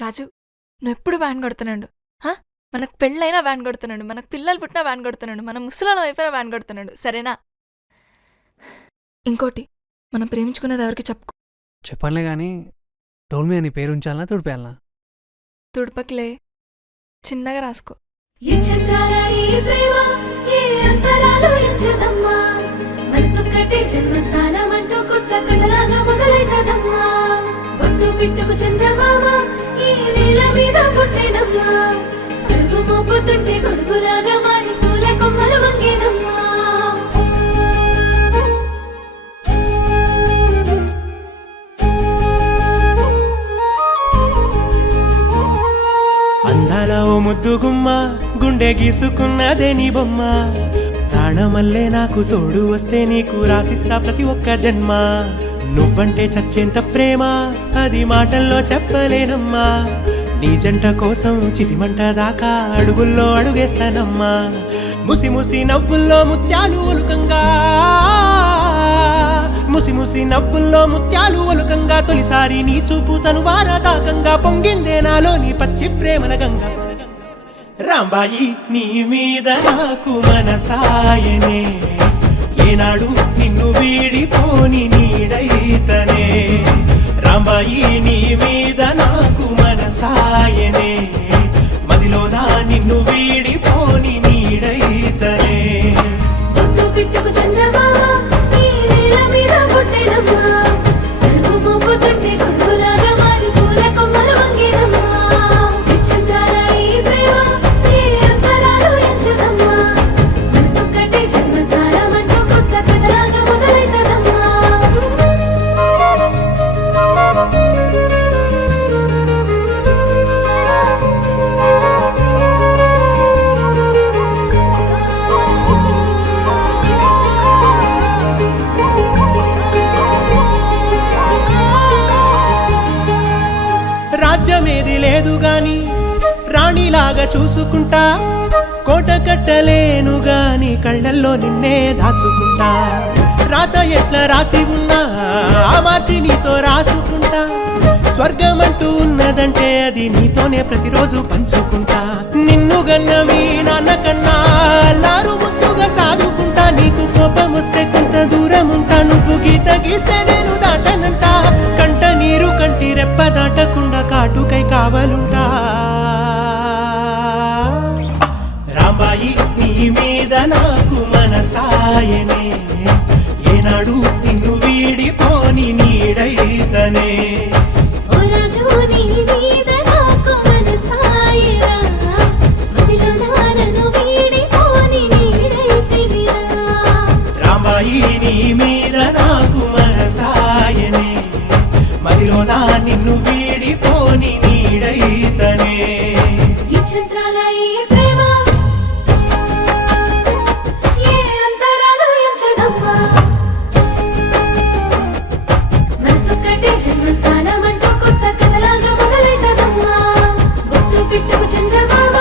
రాజు, నువ్వెప్పుడు వ్యాన్ కొడుతున్నాడు. మనకు పెళ్ళైనా వ్యాన్ కొడుతున్నాడు, మనకు పిల్లలు పుట్టినా వ్యాన్ కొడుతున్నాడు, మన ముసలాళ్ళం అయిపోయినా వ్యాన్ కొడుతున్నాడు. సరేనా? ఇంకోటి, మనం ప్రేమించుకునేది ఎవరికి చెప్పుకో. చెప్పనులే కానీ డోల్మీ అని పేరు ఉంచాలనా తుడిపేయాలనా? తుడుపకిలే, చిన్నగా రాసుకో. పిట్టుకు చందమామ ఈ నేల మీద పుట్టేనమ్మా, అడుగు మోపుతుంటే కొడుకులాగా మారి పూల కొమ్మలు వంగేనమ్మా. అందాల ఓ ముద్దు గుమ్మ, గుండె గీసుకున్నదే నీ బొమ్మ. ప్రాణమల్లే నాకు తోడు వస్తే నీకు రాసిస్తా ప్రతి ఒక్క జన్మ. నువ్వంటే చచ్చేంత ప్రేమ అది మాటల్లో చెప్పలేనమ్మా. నీ జంట కోసం చితిమంట దాకా అడుగుల్లో అడుగేస్తానమ్మా. ముసి ముసి నవ్వుల్లో ముత్యాలు ఒలుకంగా, ముసి ముసి నవ్వుల్లో ముత్యాలు ఒలుకంగా, తొలిసారి నీ చూపు తను వారదాకంగా పొంగిందే నాలో నీ పచ్చి ప్రేమల గంగా. రాంబాయి నీ మీద నాకు మనసాయనే, ఏనాడు నిన్ను వీడిపోని నీడైతనే. రాంబాయి నీ మీద నాకు మనసాయనే, మదిలోన నిన్ను వీడిపోని నీడైతనే. పిట్టుకు చందమామ ఈ నేల మీద పుట్టేనమ్మా, అడుగు మోపుతుంటే కొడుకులాగా మారి పూల కొమ్మలు వంగేనమ్మా. విచిత్రాల ఈ ప్రేమ ఏ అంతరాలు ఎంచదమ్మా, మనసొక్కటే జన్మస్థానం అంటూ కొత్త కథలాగా మొదలైతదమ్మా. రాజ్యమేది లేదు గాని రాణిలాగా చూసుకుంటా, కోట కట్టలేను గాని కళ్ళల్లో నిన్నే దాచుకుంటా. రాత ఎట్లా రాసి ఉన్నా ఆ మార్చి నీతో రాసుకుంటా. స్వర్గమంటూ ఉన్నదంటే అది నీతోనే ప్రతిరోజు పంచుకుంటా. నిన్ను గన్న మీ నాన్న కన్నా అల్లారు ముద్దుగా సాదుకుంటా. నీకు కోపం వస్తే కొంత దూరం ఉంటా, నువ్వు గీత గీస్తే నేను దాటనంట. కంట నీరు కంటి రెప్ప దాటకుండా కాటుకై కావలుంటా. రాంబాయి నీ మీద నాకు మనసాయనే, ఏనాడు నిన్ను వీడిపోని నీడైతనే. ఓ రాజు నీ మీద నాకు మనసాయరా, మదిలోన నన్ను వీడిపోని నీడైతివిరా. రాంబాయి నీ మీద నాకు మనసాయనే, మదిలోన నిన్ను వీడిపోని నీడైతనే. ఈ చిత్రాల ఈ ప్రేమ ఏ అంతరాలు ఎంచదమ్మా, మనసొక్కటే జన్మస్థానం అంటూ కొత్త కథలాగా మొదలైతదమ్మా. బొట్టు పిట్టుకు చందమామ